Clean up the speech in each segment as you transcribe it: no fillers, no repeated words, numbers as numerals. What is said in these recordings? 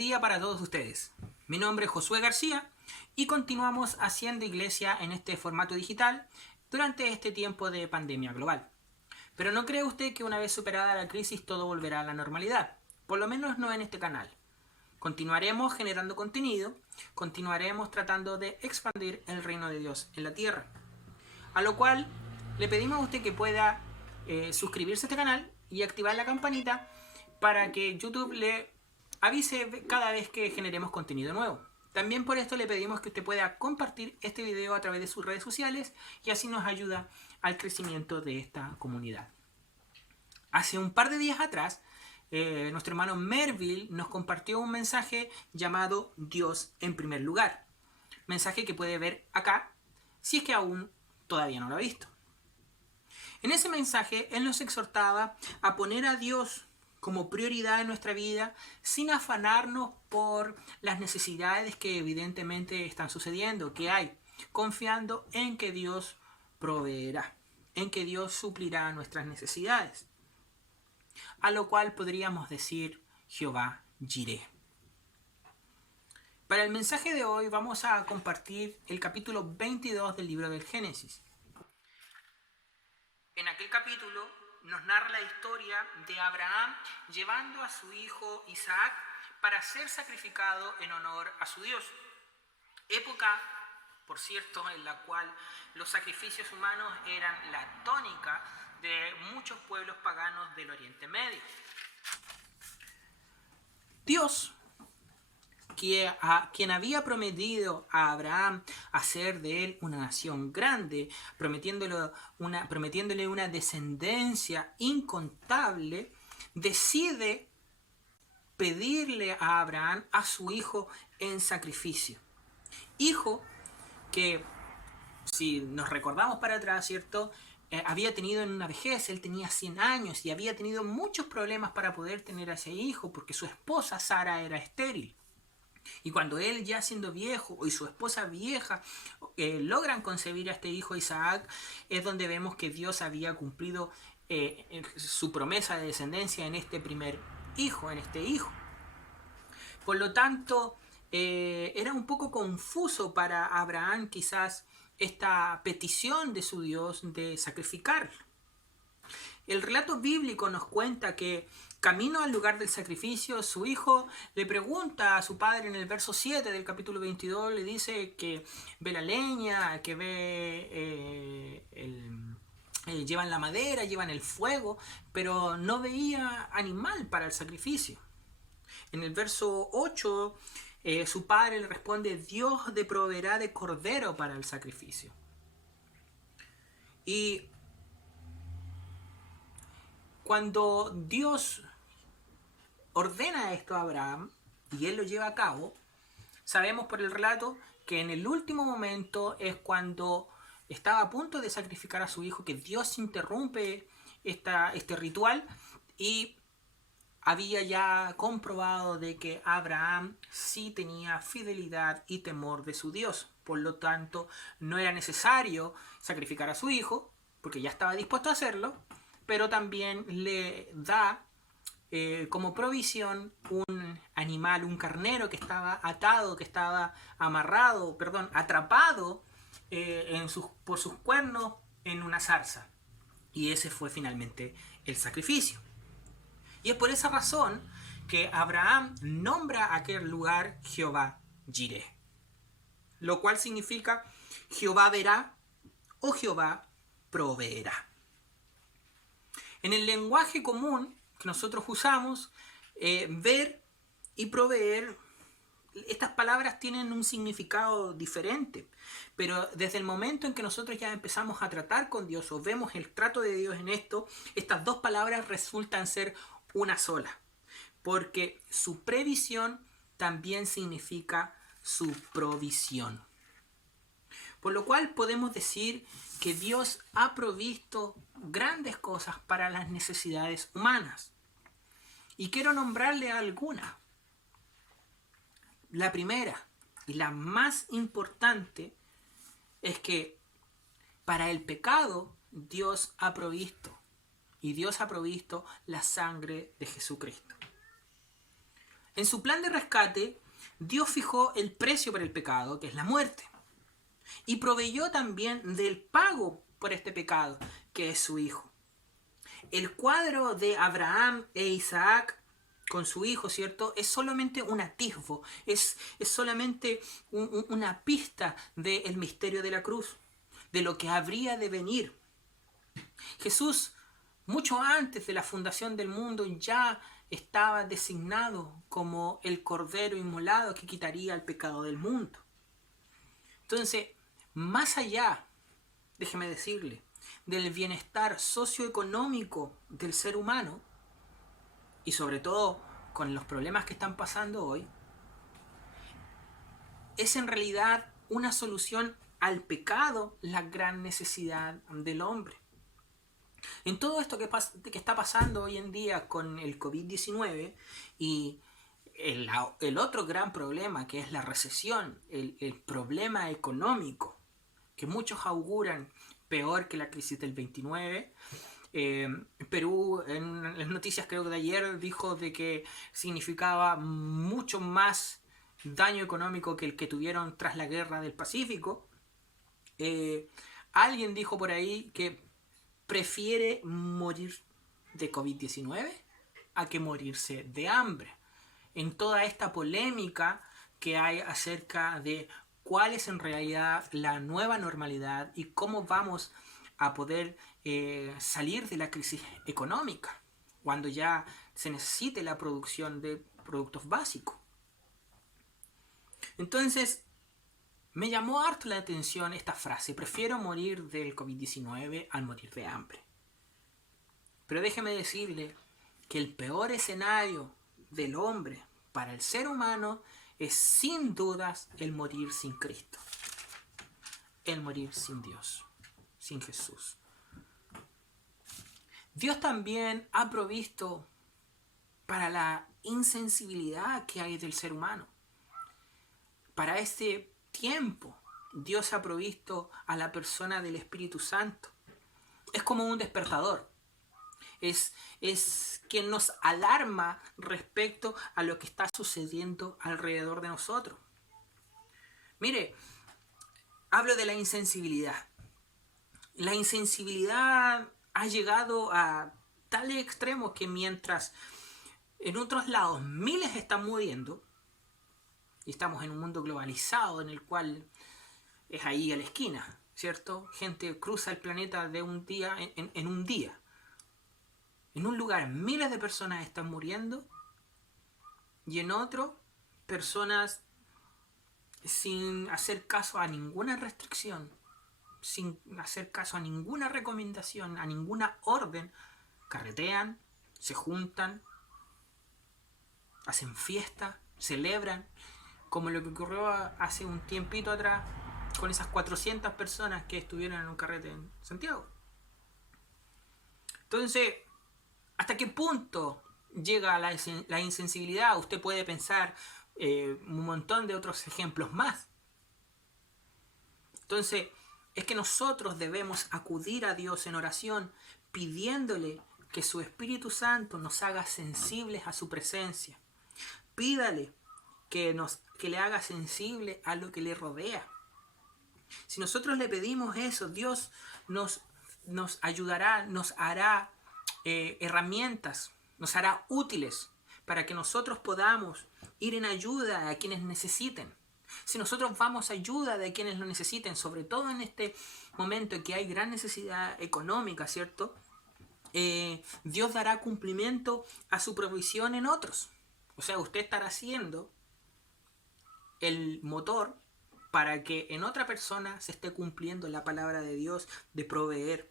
día para todos ustedes. Mi nombre es Josué García y continuamos haciendo iglesia en este formato digital durante este tiempo de pandemia global. Pero no cree usted que una vez superada la crisis todo volverá a la normalidad, por lo menos no en este canal. Continuaremos generando contenido, continuaremos tratando de expandir el reino de Dios en la tierra. A lo cual le pedimos a usted que pueda suscribirse a este canal y activar la campanita para que YouTube le avise cada vez que generemos contenido nuevo. También por esto le pedimos que usted pueda compartir este video a través de sus redes sociales y así nos ayuda al crecimiento de esta comunidad. Hace un par de días atrás, nuestro hermano Merville nos compartió un mensaje llamado Dios en primer lugar. Mensaje que puede ver acá, si es que aún todavía no lo ha visto. En ese mensaje, él nos exhortaba a poner a Dios como prioridad en nuestra vida, sin afanarnos por las necesidades que evidentemente están sucediendo, que hay, confiando en que Dios proveerá, en que Dios suplirá nuestras necesidades. A lo cual podríamos decir Jehová Jireh. Para el mensaje de hoy vamos a compartir el capítulo 22 del libro del Génesis. En aquel capítulo nos narra la historia de Abraham llevando a su hijo Isaac para ser sacrificado en honor a su Dios. Época, por cierto, en la cual los sacrificios humanos eran la tónica de muchos pueblos paganos del Oriente Medio. Dios, quien había prometido a Abraham hacer de él una nación grande, prometiéndole una descendencia incontable, decide pedirle a Abraham a su hijo en sacrificio. Hijo que, si nos recordamos para atrás, ¿cierto?, había tenido en una vejez, él tenía 100 años y había tenido muchos problemas para poder tener a ese hijo porque su esposa Sara era estéril. Y cuando él, ya siendo viejo, y su esposa vieja logran concebir a este hijo Isaac, es donde vemos que Dios había cumplido su promesa de descendencia en este primer hijo, en este hijo. Por lo tanto, era un poco confuso para Abraham quizás esta petición de su Dios de sacrificar. El relato bíblico nos cuenta que camino al lugar del sacrificio, su hijo le pregunta a su padre en el verso 7 del capítulo 22, le dice que ve la leña, que ve llevan la madera, llevan el fuego, pero no veía animal para el sacrificio. En el verso 8, su padre le responde, Dios te proveerá de cordero para el sacrificio. Y cuando Dios ordena esto a Abraham y él lo lleva a cabo, sabemos por el relato que en el último momento es cuando estaba a punto de sacrificar a su hijo que Dios interrumpe este ritual y había ya comprobado de que Abraham sí tenía fidelidad y temor de su Dios. Por lo tanto, no era necesario sacrificar a su hijo porque ya estaba dispuesto a hacerlo, pero también le da como provisión un animal, un carnero que estaba atado, que estaba atrapado por sus cuernos en una zarza. Y ese fue finalmente el sacrificio. Y es por esa razón que Abraham nombra aquel lugar Jehová Jireh, lo cual significa Jehová verá o Jehová proveerá. En el lenguaje común que nosotros usamos, ver y proveer, estas palabras tienen un significado diferente, pero desde el momento en que nosotros ya empezamos a tratar con Dios o vemos el trato de Dios en esto, estas dos palabras resultan ser una sola, porque su previsión también significa su provisión. Por lo cual podemos decir que Dios ha provisto grandes cosas para las necesidades humanas. Y quiero nombrarle algunas. La primera y la más importante es que para el pecado Dios ha provisto. Y Dios ha provisto la sangre de Jesucristo. En su plan de rescate, Dios fijó el precio por el pecado, que es la muerte, y proveyó también del pago por este pecado, que es su Hijo. El cuadro de Abraham e Isaac con su hijo, ¿cierto? Es solamente un atisbo, es solamente una pista del misterio de la cruz, de lo que habría de venir. Jesús, mucho antes de la fundación del mundo, ya estaba designado como el Cordero inmolado que quitaría el pecado del mundo. Entonces, más allá, déjeme decirle, del bienestar socioeconómico del ser humano, y sobre todo con los problemas que están pasando hoy, es en realidad una solución al pecado la gran necesidad del hombre. En todo esto que está pasando hoy en día con el COVID-19 y el otro gran problema, que es la recesión, el problema económico, que muchos auguran peor que la crisis del 29. Perú, en las noticias creo que de ayer, dijo de que significaba mucho más daño económico que el que tuvieron tras la guerra del Pacífico. Alguien dijo por ahí que prefiere morir de COVID-19 a que morirse de hambre. En toda esta polémica que hay acerca de cuál es en realidad la nueva normalidad y cómo vamos a poder salir de la crisis económica cuando ya se necesite la producción de productos básicos. Entonces, me llamó harto la atención esta frase: prefiero morir del COVID-19 al morir de hambre. Pero déjeme decirle que el peor escenario del hombre para el ser humano es sin dudas el morir sin Cristo, el morir sin Dios, sin Jesús. Dios también ha provisto para la insensibilidad que hay del ser humano. Para este tiempo, Dios ha provisto a la persona del Espíritu Santo. Es como un despertador. Es quien nos alarma respecto a lo que está sucediendo alrededor de nosotros. Mire, hablo de la insensibilidad. La insensibilidad ha llegado a tales extremos que mientras en otros lados miles están muriendo, y estamos en un mundo globalizado en el cual es ahí a la esquina, ¿cierto? Gente cruza el planeta de un día en un día. En un lugar miles de personas están muriendo y en otro personas sin hacer caso a ninguna restricción, sin hacer caso a ninguna recomendación, a ninguna orden, carretean, se juntan, hacen fiesta, celebran, como lo que ocurrió hace un tiempito atrás con esas 400 personas que estuvieron en un carrete en Santiago. Entonces, ¿hasta qué punto llega la insensibilidad? Usted puede pensar un montón de otros ejemplos más. Entonces, es que nosotros debemos acudir a Dios en oración pidiéndole que su Espíritu Santo nos haga sensibles a su presencia. Pídale que le haga sensible a lo que le rodea. Si nosotros le pedimos eso, Dios nos ayudará, nos hará herramientas, nos hará útiles para que nosotros podamos ir en ayuda a quienes necesiten. Si nosotros vamos a ayuda de quienes lo necesiten, sobre todo en este momento en que hay gran necesidad económica, ¿cierto? Dios dará cumplimiento a su provisión en otros. O sea, usted estará haciendo el motor para que en otra persona se esté cumpliendo la palabra de Dios de proveer.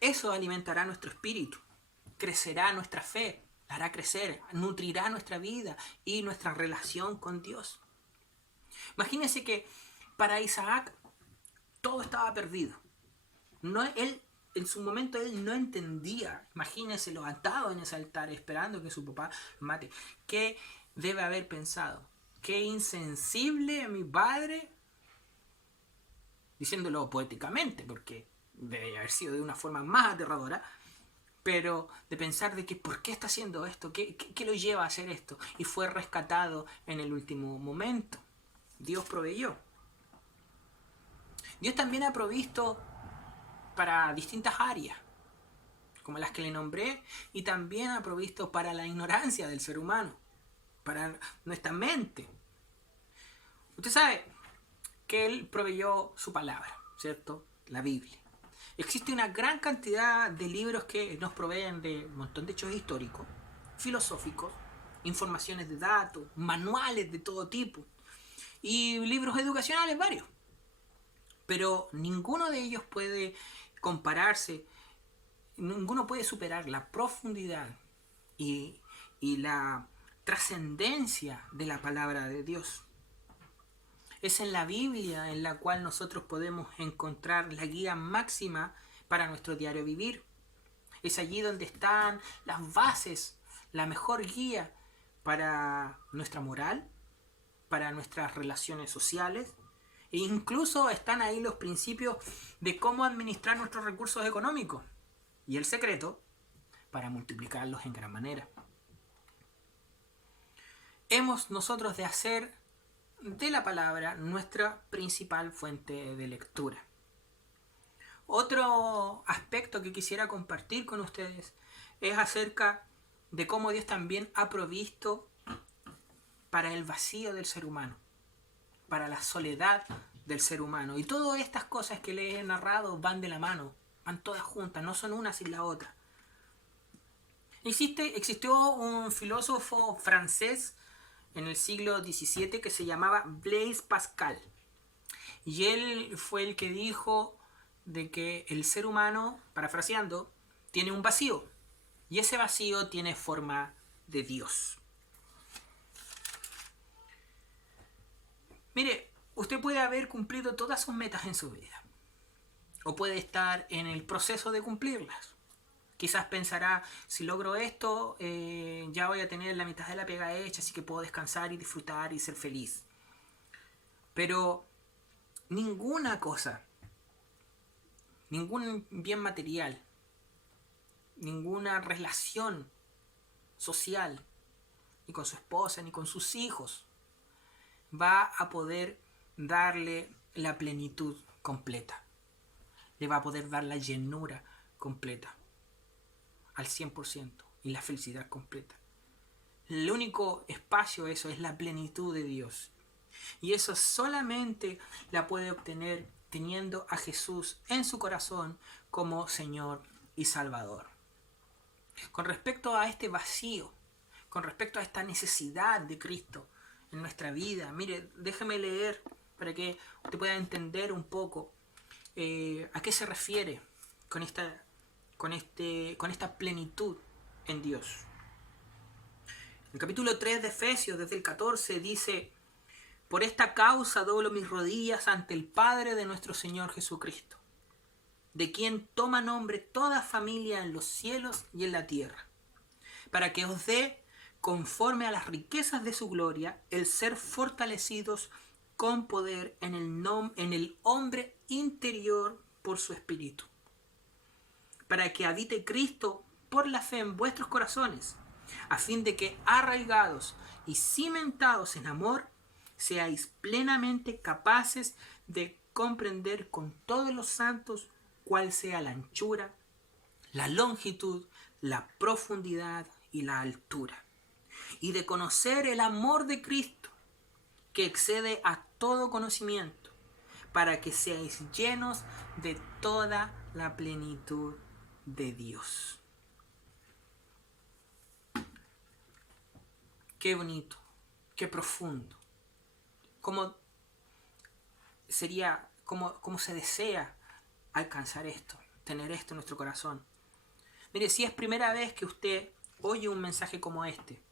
Eso alimentará nuestro espíritu, crecerá nuestra fe, la hará crecer, nutrirá nuestra vida y nuestra relación con Dios. Imagínense que para Isaac todo estaba perdido. En su momento él no entendía. Imagínense lo atado en ese altar esperando que su papá lo mate. ¿Qué debe haber pensado? Qué insensible mi padre, diciéndolo poéticamente, porque debe haber sido de una forma más aterradora. pero de pensar de que ¿por qué está haciendo esto? ¿Qué lo lleva a hacer esto? Y fue rescatado en el último momento. Dios proveyó. Dios también ha provisto para distintas áreas, como las que le nombré, y también ha provisto para la ignorancia del ser humano, para nuestra mente. Usted sabe que Él proveyó su palabra, ¿cierto? La Biblia. Existe una gran cantidad de libros que nos proveen de un montón de hechos históricos, filosóficos, informaciones de datos, manuales de todo tipo y libros educacionales varios. Pero ninguno de ellos puede compararse, ninguno puede superar la profundidad y la trascendencia de la palabra de Dios. Es en la Biblia en la cual nosotros podemos encontrar la guía máxima para nuestro diario vivir. Es allí donde están las bases, la mejor guía para nuestra moral, para nuestras relaciones sociales, e incluso están ahí los principios de cómo administrar nuestros recursos económicos y el secreto para multiplicarlos en gran manera. Hemos nosotros de hacer de la palabra nuestra principal fuente de lectura. Otro aspecto que quisiera compartir con ustedes es acerca de cómo Dios también ha provisto para el vacío del ser humano, para la soledad del ser humano. Y todas estas cosas que les he narrado van de la mano, van todas juntas, no son una sin la otra. Existió un filósofo francés en el siglo XVII que se llamaba Blaise Pascal. Y él fue el que dijo de que el ser humano, parafraseando, tiene un vacío. Y ese vacío tiene forma de Dios. Mire, usted puede haber cumplido todas sus metas en su vida. O puede estar en el proceso de cumplirlas. Quizás pensará, si logro esto, ya voy a tener la mitad de la pega hecha, así que puedo descansar y disfrutar y ser feliz. Pero ninguna cosa, ningún bien material, ninguna relación social, ni con su esposa, ni con sus hijos, va a poder darle la plenitud completa. Le va a poder dar la llenura completa. Al 100% y la felicidad completa. El único espacio eso es la plenitud de Dios. Y eso solamente la puede obtener teniendo a Jesús en su corazón como Señor y Salvador. Con respecto a este vacío, con respecto a esta necesidad de Cristo en nuestra vida, mire, déjeme leer para que usted pueda entender un poco a qué se refiere con esta plenitud en Dios. El capítulo 3 de Efesios, desde el 14, dice: por esta causa doblo mis rodillas ante el Padre de nuestro Señor Jesucristo, de quien toma nombre toda familia en los cielos y en la tierra, para que os dé, conforme a las riquezas de su gloria, el ser fortalecidos con poder en el hombre interior por su Espíritu, para que habite Cristo por la fe en vuestros corazones, a fin de que, arraigados y cimentados en amor, seáis plenamente capaces de comprender con todos los santos cuál sea la anchura, la longitud, la profundidad y la altura, y de conocer el amor de Cristo, que excede a todo conocimiento, para que seáis llenos de toda la plenitud de Dios. Qué bonito, qué profundo. ¿Cómo se desea alcanzar esto, tener esto en nuestro corazón? Mire, si es primera vez que usted oye un mensaje como este,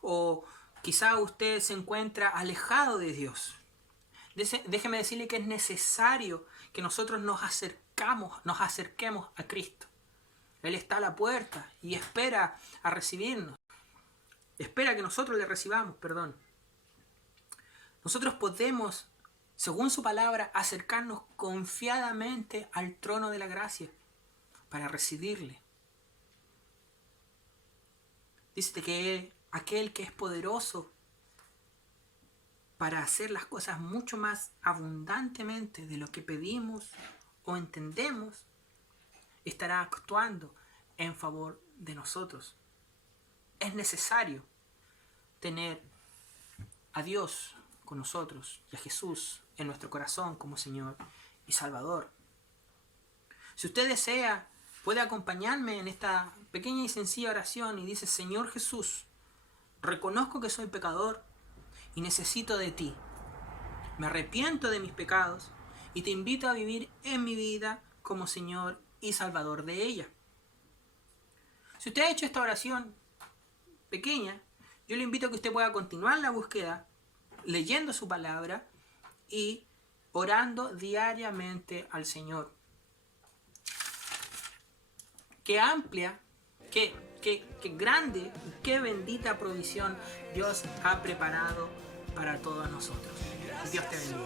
o quizá usted se encuentra alejado de Dios, déjeme decirle que es necesario que nosotros nos acerquemos a Cristo. Él está a la puerta y espera a recibirnos. Espera que nosotros le recibamos, perdón. Nosotros podemos, según su palabra, acercarnos confiadamente al trono de la gracia para recibirle. Dice que aquel que es poderoso para hacer las cosas mucho más abundantemente de lo que pedimos o entendemos, estará actuando en favor de nosotros. Es necesario tener a Dios con nosotros y a Jesús en nuestro corazón como Señor y Salvador. Si usted desea, puede acompañarme en esta pequeña y sencilla oración y dice: Señor Jesús, reconozco que soy pecador y necesito de ti. Me arrepiento de mis pecados y te invito a vivir en mi vida como Señor y Salvador de ella. Si usted ha hecho esta oración pequeña, yo le invito a que usted pueda continuar la búsqueda leyendo su palabra y orando diariamente al Señor. Qué amplia, qué grande, qué bendita provisión Dios ha preparado para todos nosotros. Dios te bendiga.